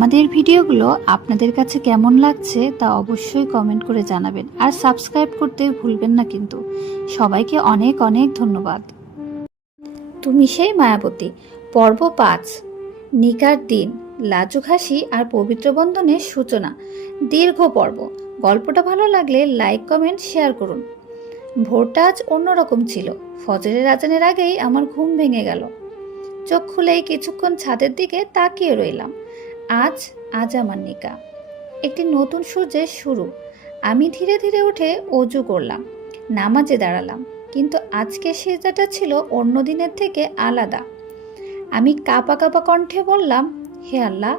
আমাদের ভিডিওগুলো আপনাদের কাছে কেমন লাগছে তা অবশ্যই কমেন্ট করে জানাবেন, আর সাবস্ক্রাইব করতে ভুলবেন না কিন্তু। সবাইকে অনেক অনেক ধন্যবাদ। তুমি সেই মায়াবতী, পর্ব 5। নিকার দিন, লাজুক হাসি আর পবিত্র বন্ধনের সূচনা। দীর্ঘ পর্ব। গল্পটা ভালো লাগলে লাইক, কমেন্ট, শেয়ার করুন। ভোরটা আজ অন্যরকম ছিল। ফজরের আজানের আগেই আমার ঘুম ভেঙে গেল। চোখ খুলেই কিছুক্ষণ ছাদের দিকে তাকিয়ে রইলাম। আজ আজ আমার নিকা, একটি নতুন সূর্যের শুরু। আমি ধীরে ধীরে উঠে অজু করলাম, নামাজে দাঁড়ালাম। কিন্তু আজকে সিজদাটা ছিল অন্য দিনের থেকে আলাদা। আমি কাঁপা কাঁপা কণ্ঠে বললাম, হে আল্লাহ,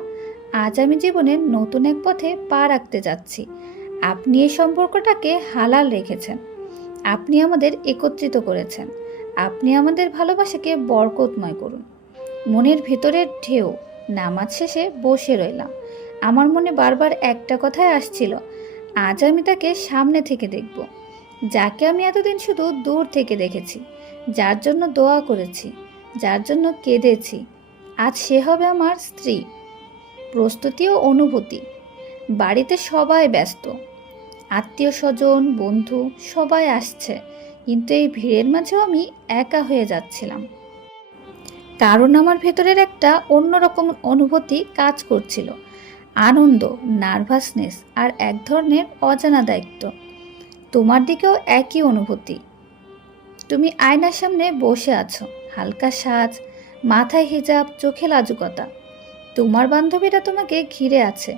আজ আমি জীবনের নতুন এক পথে পা রাখতে যাচ্ছি। আপনি এই সম্পর্কটাকে হালাল রেখেছেন। আপনি আমাদের একত্রিত করেছেন। আপনি আমাদের ভালোবাসাকে বরকতময় করুন। মনের ভেতরের ঢেউ। নামাজ শেষে বসে রইলাম। আমার মনে বারবার একটা কথাই আসছিল, আজ আমি তাকে সামনে থেকে দেখব, যাকে আমি এতদিন শুধু দূর থেকে দেখেছি, যার জন্য দোয়া করেছি, যার জন্য কেঁদেছি। আজ সে হবে আমার স্ত্রী। প্রস্তুতি ও অনুভূতি। বাড়িতে সবাই ব্যস্ত, আত্মীয় স্বজন, বন্ধু সবাই আসছে, কিন্তু এই ভিড়ের মাঝেও আমি একা হয়ে যাচ্ছিলাম। কারণ আমার ভেতরের একটা অন্যরকম অনুভূতি কাজ করছিল। আনন্দ, নার্ভাসনেস আর এক ধরনের অজানা দায়িত্ব। তোমার দিকেও একই অনুভূতি। তুমি আয়নার সামনে বসে আছো, হালকা সাজ, মাথায় হিজাব, চোখে লাজুকতা। তোমার বান্ধবীরা তোমাকে ঘিরে আছে,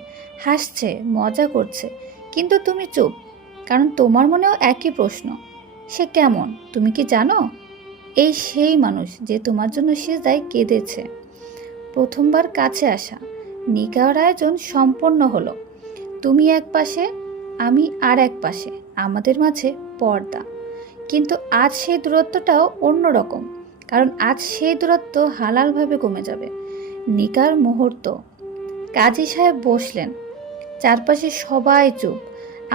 হাসছে, মজা করছে, কিন্তু তুমি চুপ। কারণ তোমার মনেও একই প্রশ্ন, সে কেমন, তুমি কি জানো? এই সেই মানুষ যে তোমার জন্য সিজদায় কেঁদেছে। প্রথমবার কাছে আসা। নিকাহর আয়োজন সম্পন্ন হলো। তুমি এক পাশে, আমি আর এক পাশে, আমাদের মাঝে পর্দা। কিন্তু আজ সেই দূরত্বটাও অন্যরকম, কারণ আজ সেই দূরত্ব হালালভাবে কমে যাবে। নিকার মুহূর্ত। কাজী সাহেব বসলেন, চারপাশে সবাই চুপ।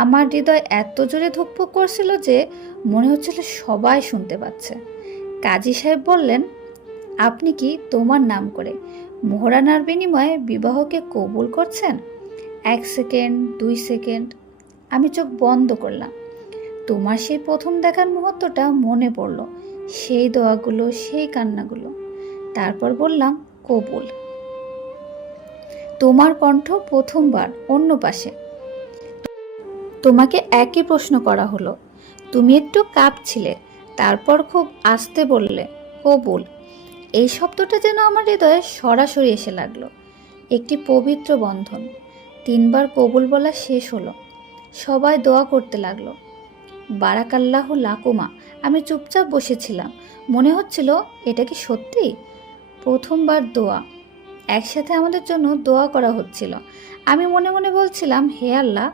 আমার হৃদয় এত জোরে ধুকপুক করছিল যে মনে হচ্ছিল সবাই শুনতে পাচ্ছে। কাজী সাহেব বললেন, আপনি কি তোমার নাম করে মোহরানার বিনিময়ে বিবাহকে কবুল করছেন? 1 সেকেন্ড, 2 সেকেন্ড। আমি চোখ বন্ধ করলাম। তোমার সেই প্রথম দেখার মুহূর্তটা মনে পড়ল, সেই দোয়াগুলো, সেই কান্নাগুলো। তারপর বললাম, কবুল। তোমার কণ্ঠ প্রথমবার অন্য পাশে। তোমাকে একই প্রশ্ন করা হলো। তুমি একটু কাঁপছিলে, তারপর খুব আস্তে বললে, কবুল। এই শব্দটা যেন আমার হৃদয়ে সরাসরি এসে লাগলো। একটি পবিত্র বন্ধন। 3 বার কবুল বলা শেষ হলো। সবাই দোয়া করতে লাগলো, বারাকাল্লাহু লাকুমা। আমি চুপচাপ বসেছিলাম। মনে হচ্ছিল, এটা কি সত্যি? প্রথমবার দোয়া। একসাথে আমাদের জন্য দোয়া করা হচ্ছিল। আমি মনে মনে বলছিলাম, হে আল্লাহ,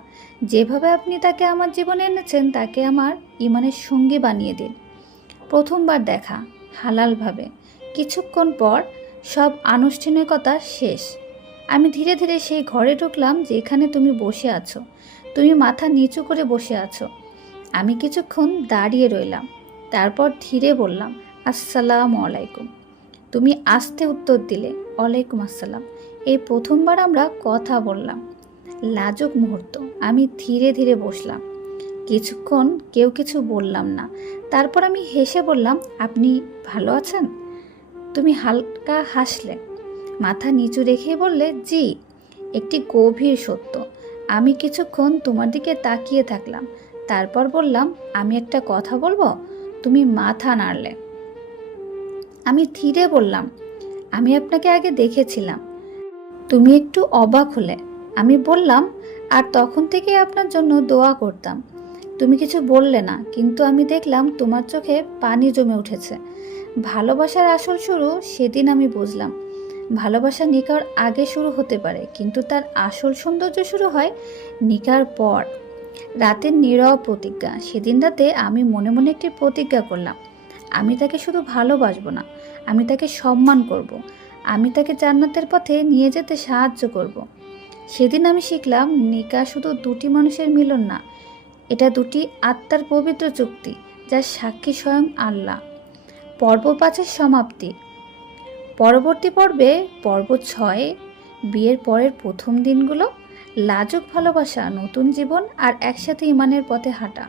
যেভাবে আপনি তাকে আমার জীবনে এনেছেন, তাকে আমার ইমানের সঙ্গী বানিয়ে দিন। প্রথমবার দেখা, হালালভাবে। কিছুক্ষণ পর সব আনুষ্ঠানিকতা শেষ। আমি ধীরে ধীরে সেই ঘরে ঢুকলাম যেখানে তুমি বসে আছো। তুমি মাথা নিচু করে বসে আছো। আমি কিছুক্ষণ দাঁড়িয়ে রইলাম, তারপর ধীরে বললাম, আসসালামু আলাইকুম। তুমি আস্তে উত্তর দিলে, ওয়ালাইকুম আসসালাম। এই প্রথমবার আমরা কথা বললাম। লাজুক মুহূর্ত। আমি ধীরে ধীরে বসলাম। কিছুক্ষণ কেউ কিছু বললাম না। তারপর আমি হেসে বললাম, আপনি ভালো আছেন? তুমি হালকা হাসলে, মাথা নিচু রেখে বললে, জি। একটি গভীর সত্য। আমি কিছুক্ষণ তোমার দিকে তাকিয়ে থাকলাম। তারপর বললাম, আমি একটা কথা বলবো? তুমি মাথা নাড়লে। আমি ধীরে বললাম, আমি আপনাকে আগে দেখেছিলাম। তুমি একটু অবাক হলে। আমি বললাম, আর তখন থেকে আপনার জন্য দোয়া করতাম। তুমি কিছু বললে না, কিন্তু আমি দেখলাম তোমার চোখে পানি জমে উঠেছে। ভালোবাসার আসল শুরু সেদিন আমি বুঝলাম। ভালোবাসা নিকার আগে শুরু হতে পারে, কিন্তু তার আসল সৌন্দর্য শুরু হয় নিকার পর। রাতের নীরব প্রতিজ্ঞা। সেদিন রাতে আমি মনে মনে একটি প্রতিজ্ঞা করলাম, আমি তাকে শুধু ভালোবাসবো না, আমি তাকে সম্মান করব। আমি তাকে জান্নাতের পথে নিয়ে যেতে সাহায্য করব। সেদিন আমি শিখলাম, নিকা শুধু দুটি মানুষের মিলন না, এটা দুটি আত্মার পবিত্র চুক্তি, যার সাক্ষী স্বয়ং আল্লাহ। পর্ব 5-এর সমাপ্তি। পরবর্তী পর্বে, পর্ব 6, বিয়ের পরের প্রথম দিনগুলো, লাজুক ভালোবাসা, নতুন জীবন আর একসাথে ইমানের পথে হাঁটা।